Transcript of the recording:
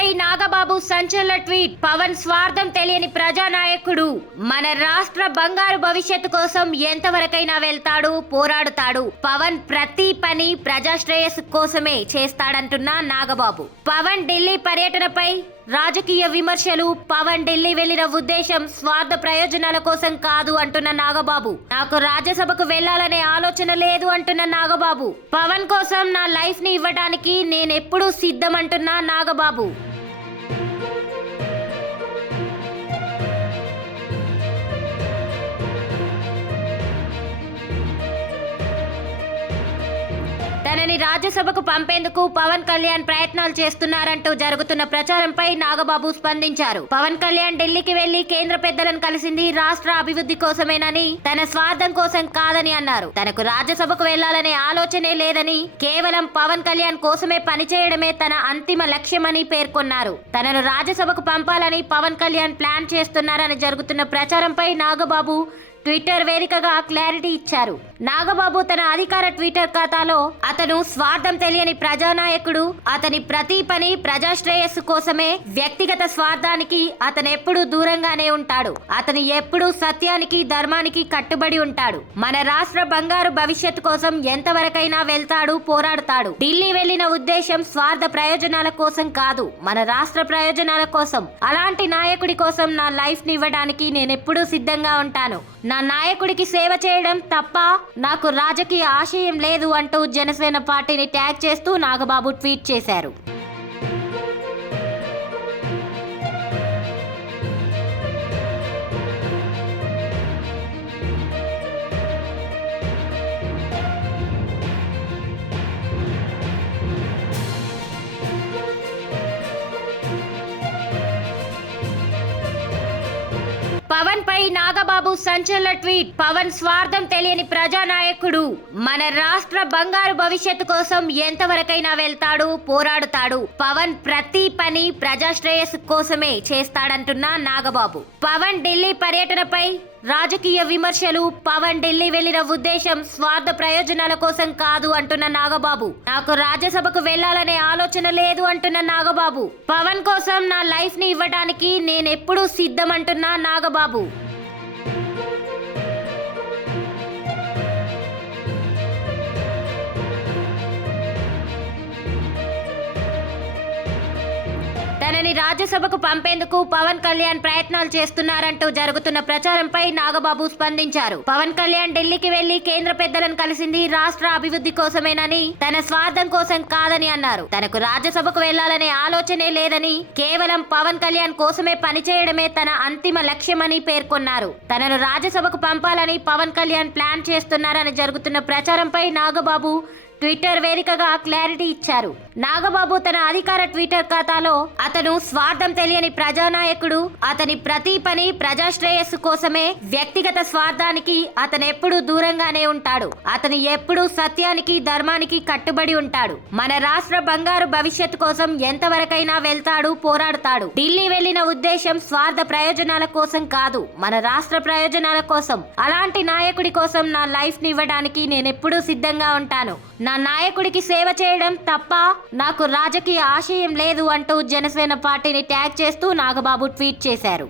పై నాగబాబు సంచలన ట్వీట్. పవన్ స్వార్థం తెలియని ప్రజానాయకుడు. మన రాష్ట్ర బంగారు భవిష్యత్తు కోసం ఎంతవరకైనా వెళ్తాడు, పోరాడుతాడు. పవన్ ప్రతి పని ప్రజా శ్రేయస్సు కోసమే చేస్తాడంటున్న నాగబాబు. పవన్ ఢిల్లీ పర్యటనపై రాజకీయ విమర్శలు. పవన్ ఢిల్లీ వెళ్లిన ఉద్దేశం స్వార్థ ప్రయోజనాల కోసం కాదు అంటున్న నాగబాబు. నాకు రాజ్యసభకు వెళ్లాలనే ఆలోచన లేదు అంటున్న నాగబాబు. పవన్ కోసం నా లైఫ్ ని ఇవ్వడానికి నేనెప్పుడూ సిద్ధం అంటున్న నాగబాబు. తనని రాజ్యసభకు పంపేందుకు పవన్ కళ్యాణ్ ప్రయత్నాలు చేస్తున్నారంటూ జరుగుతున్న ప్రచారంపై నాగబాబు స్పందించారు. పవన్ కళ్యాణ్ ఢిల్లీకి వెళ్లి కేంద్ర పెద్దలను కలిసింది రాష్ట్ర అభివృద్ధి కోసమేనని, తన స్వార్థం కోసం కాదని అన్నారు. తనకు రాజ్యసభకు వెళ్లాలనే ఆలోచనే లేదని, కేవలం పవన్ కళ్యాణ్ కోసమే పనిచేయడమే తన అంతిమ లక్ష్యమని పేర్కొన్నారు. తనను రాజ్యసభకు పంపాలని పవన్ కళ్యాణ్ ప్లాన్ చేస్తున్నారని జరుగుతున్న ప్రచారంపై నాగబాబు ట్విట్టర్ వేదికగా క్లారిటీ ఇచ్చారు. నాగబాబు తన అధికార ట్విట్టర్ ఖాతాలో అతను స్వార్థం తెలియని ప్రజానాయకుడు, అతని ప్రతి పని ప్రజా శ్రేయస్సు కోసమే, వ్యక్తిగత స్వార్థానికి అతనెప్పుడూ దూరంగానే ఉంటాడు. అతను ఎప్పుడూ సత్యానికి, ధర్మానికి కట్టుబడి ఉంటాడు. మన రాష్ట్ర బంగారు భవిష్యత్తు కోసం ఎంతవరకైనా వెళ్తాడు, పోరాడుతాడు. ఢిల్లీ వెళ్లిన ఉద్దేశం స్వార్థ ప్రయోజనాల కోసం కాదు, మన రాష్ట్ర ప్రయోజనాల కోసం. అలాంటి నాయకుడి కోసం నా లైఫ్ ని ఇవ్వడానికి నేనెప్పుడూ సిద్ధంగా ఉంటాను. నా నాయకుడికి సేవ చేయడం తప్ప నాకు రాజకీయ ఆశయం లేదు అంటూ జనసేన పార్టీని ట్యాగ్ చేస్తూ నాగబాబు ట్వీట్ చేశారు. పవన్ పై నాగబాబు సంచలన ట్వీట్. పవన్ స్వార్థం తెలియని ప్రజానాయకుడు. మన రాష్ట్ర బంగారు భవిష్యత్తు కోసం ఎంతవరకైనా వెళ్తాడు, పోరాడుతాడు. పవన్ ప్రతి పని ప్రజా శ్రేయస్సు కోసమే చేస్తాడంటున్న నాగబాబు. పవన్ ఢిల్లీ పర్యటనపై రాజకీయ విమర్శలు. పవన్ ఢిల్లీ వెళ్లిన ఉద్దేశం స్వార్థ ప్రయోజనాల కోసం కాదు అంటున్న నాగబాబు. నాకు రాజ్యసభకు వెళ్లాలనే ఆలోచన లేదు అంటున్న నాగబాబు. పవన్ కోసం నా లైఫ్ ని ఇవ్వడానికి నేనెప్పుడూ సిద్ధం అంటున్న నాగబాబు. తనని రాజ్యసభకు పంపేందుకు పవన్ కళ్యాణ్ ప్రయత్నాలు చేస్తున్నారంటూ జరుగుతున్న ప్రచారంపై నాగబాబు స్పందించారు. పవన్ కళ్యాణ్ ఢిల్లీకి వెళ్లి కేంద్ర పెద్దలను కలిసింది రాష్ట్ర అభివృద్ధి కోసమేనని, తన స్వార్థం కోసం కాదని అన్నారు. తనకు రాజ్యసభకు వెళ్లాలనే ఆలోచనే లేదని, కేవలం పవన్ కళ్యాణ్ కోసమే పనిచేయడమే తన అంతిమ లక్ష్యమని పేర్కొన్నారు. తనను రాజ్యసభకు పంపాలని పవన్ కళ్యాణ్ ప్లాన్ చేస్తున్నారని జరుగుతున్న ప్రచారంపై నాగబాబు ట్విట్టర్ వేదికగా క్లారిటీ ఇచ్చారు. నాగబాబు తన అధికార ట్విట్టర్ ఖాతాలో అతను స్వార్థం తెలియని ప్రజానాయకుడు, అతని ప్రతి పని ప్రజా శ్రేయస్సు కోసమే, వ్యక్తిగత స్వార్థానికి అతనెప్పుడూ దూరంగానే ఉంటాడు. అతను ఎప్పుడూ సత్యానికి, ధర్మానికి కట్టుబడి ఉంటాడు. మన రాష్ట్ర బంగారు భవిష్యత్తు కోసం ఎంతవరకైనా వెళ్తాడు, పోరాడుతాడు. ఢిల్లీ వెళ్లిన ఉద్దేశం స్వార్థ ప్రయోజనాల కోసం కాదు, మన రాష్ట్ర ప్రయోజనాల కోసం. అలాంటి నాయకుడి కోసం నా లైఫ్ ని ఇవ్వడానికి నేనెప్పుడూ సిద్ధంగా ఉంటాను. నా నాయకుడికి సేవ చేయడం తప్ప నాకు రాజకీయ ఆశయం లేదు అంటూ జనసేన పార్టీని ట్యాగ్ చేస్తూ నాగబాబు ట్వీట్ చేశారు.